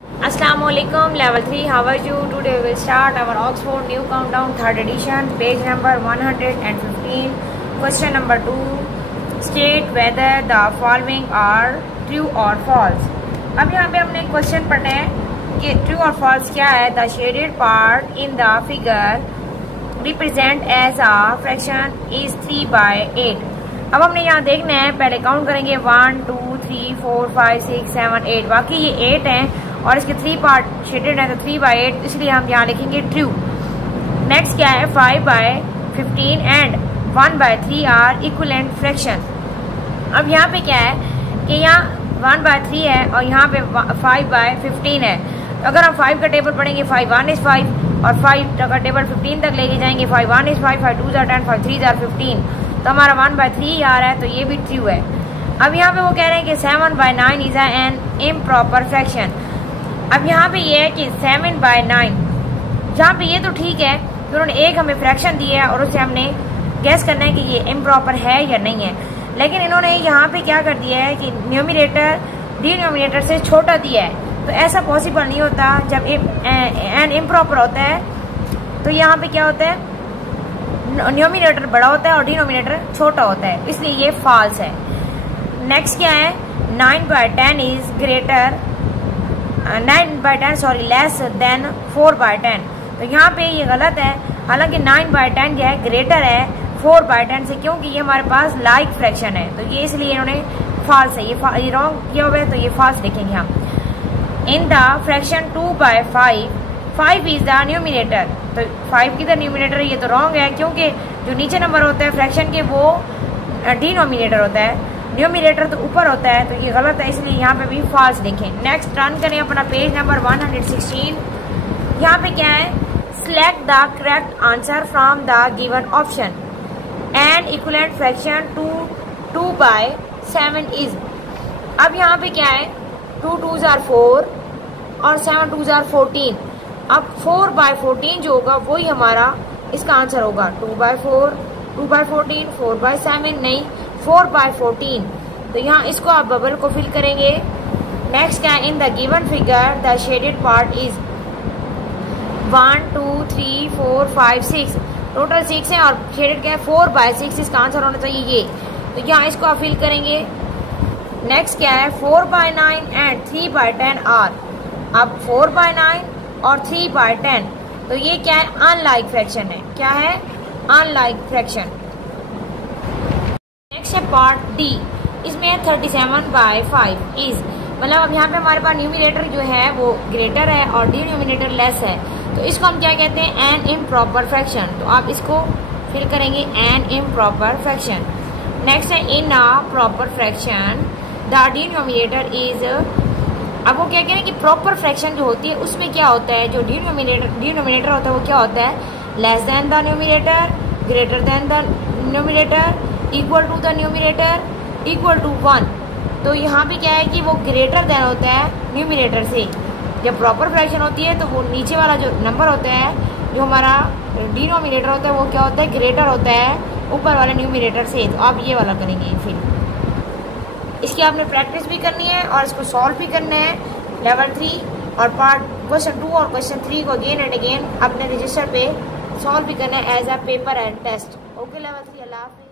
Assalamualaikum level 3, how are you? Today we will start our Oxford New Countdown 3rd edition, page number 115. Question number 2, state whether the following are true or false. अब यहाँ पे हमने question पढ़ना है कि true और false क्या है. The shaded part in the figure represent as a fraction is 3/8. अब हमने यहाँ देखना है, पहले काउंट करेंगे 1 2 3 4 5 6 7 8. बाकी ये 8 हैं और इसके 3 पार्ट शेडेड है तो 3/8, इसलिए हम यहाँ लिखेंगे ट्रू. नेक्स्ट क्या है, 5/15 एंड 1/3 आर इक्विवेलेंट फ्रैक्शन. अब यहाँ पे क्या है कि यहाँ 1/3 है और यहाँ पे 5/15 है. तो अगर हम 5 का टेबल पढ़ेंगे 5 1 is 5 और 5 का टेबल 15 तक लेके जाएंगे 5 1 is 5 5 2 are 10 5 3 are 15. तो हमारा 1/3 आ रहा है, तो ये भी ट्रू है. अब यहाँ पे वो कह रहे हैं कि 7/9 इज एन इम्प्रॉपर फ्रैक्शन. अब यहाँ पे ये है कि 7/9, यहाँ पे ये तो ठीक है कि उन्होंने एक हमें फ्रैक्शन दिया है और उसे हमने गैस करना है कि ये इम्प्रॉपर है या नहीं है. लेकिन इन्होंने यहाँ पे क्या कर दिया है कि न्यूमिनेटर डिनोमिनेटर से छोटा दिया है. तो ऐसा पॉसिबल नहीं होता. जब एन इम्प्रॉपर होता है तो यहाँ पे क्या होता है, न्यूमिनेटर बड़ा होता है और डिनोमिनेटर छोटा होता है, इसलिए ये फॉल्स है. नेक्स्ट क्या है, 9/10 इज ग्रेटर 9/10 लेस देन 4/10. तो यहाँ पे ये गलत है. हालांकि 9/10 जो है ग्रेटर है 4/10 से, क्योंकि ये हमारे पास लाइक फ्रैक्शन है. तो ये इसलिए इन्होंने फॉल्स है, ये रॉन्ग किया हुआ है, तो ये फॉल्स लिखेंगे हम. In the fraction 2/5 5 is the numerator. तो 5 की द न्यूमिनेटर, ये तो रॉन्ग है क्योंकि जो नीचे नंबर होता है फ्रैक्शन के वो डिनोमिनेटर होता है, न्यूमिनेटर तो ऊपर होता है, तो ये गलत है, इसलिए यहाँ पे भी फॉल्स लिखें. नेक्स्ट टर्न करें अपना पेज नंबर 116. यहाँ पे क्या है, select the correct answer from the given option. N equivalent fraction 2/7 is. अब यहाँ पे क्या है, 2 2s are 4 और 7 2s are 14. अब 4/14 जो होगा वही हमारा इसका आंसर होगा. 2/4 2/14 4/7 नहीं 4/14. तो यहाँ इसको आप बबल को फिल करेंगे. नेक्स्ट क्या है, in the given figure the shaded part is 1 2 3 4 5 6. Total 6 है और शेडेड क्या है 4/6, इसका आंसर होना चाहिए ये. तो यहाँ इसको आप फिल करेंगे. नेक्स्ट क्या है, 4/9 एंड 3/10 आर. अब 4/9 और 3/10, तो ये क्या है, अनलाइक फ्रैक्शन है. क्या है, अनलाइक फ्रैक्शन. नेक्स्ट है पार्ट डी. इसमें 37/5 इज, मतलब अब यहाँ पे हमारे पास न्यूमिनेटर जो है वो ग्रेटर है और डिनोमिनेटर लेस है. तो इसको हम क्या कहते हैं, एन इम्प्रॉपर फ्रैक्शन. तो आप इसको फिल करेंगे एन इम्प्रॉपर फ्रैक्शन. नेक्स्ट है, in a proper fraction the denominator is. अब वो क्या कह रहे हैं कि प्रॉपर फ्रैक्शन जो होती है उसमें क्या होता है, जो डिनोमिनेटर होता है वो क्या होता है, less than the numerator, greater than the numerator, equal to the numerator, equal to 1. तो यहाँ पे क्या है कि वो ग्रेटर देन होता है न्यूमिनेटर से. जब प्रॉपर फ्रैक्शन होती है तो वो नीचे वाला जो नंबर होता है, जो हमारा डिनोमिनेटर होता है वो क्या होता है, ग्रेटर होता है ऊपर वाले न्यूमिनेटर से. तो आप ये वाला करेंगे. फिर इसकी आपने प्रैक्टिस भी करनी है और इसको सॉल्व भी करना है. लेवल 3 और पार्ट क्वेश्चन 2 और क्वेश्चन 3 को अगेन एंड अगेन अपने रजिस्टर पे सॉल्व भी करना है as a paper and test. Okay level 3, अल्लाह हाफिज़.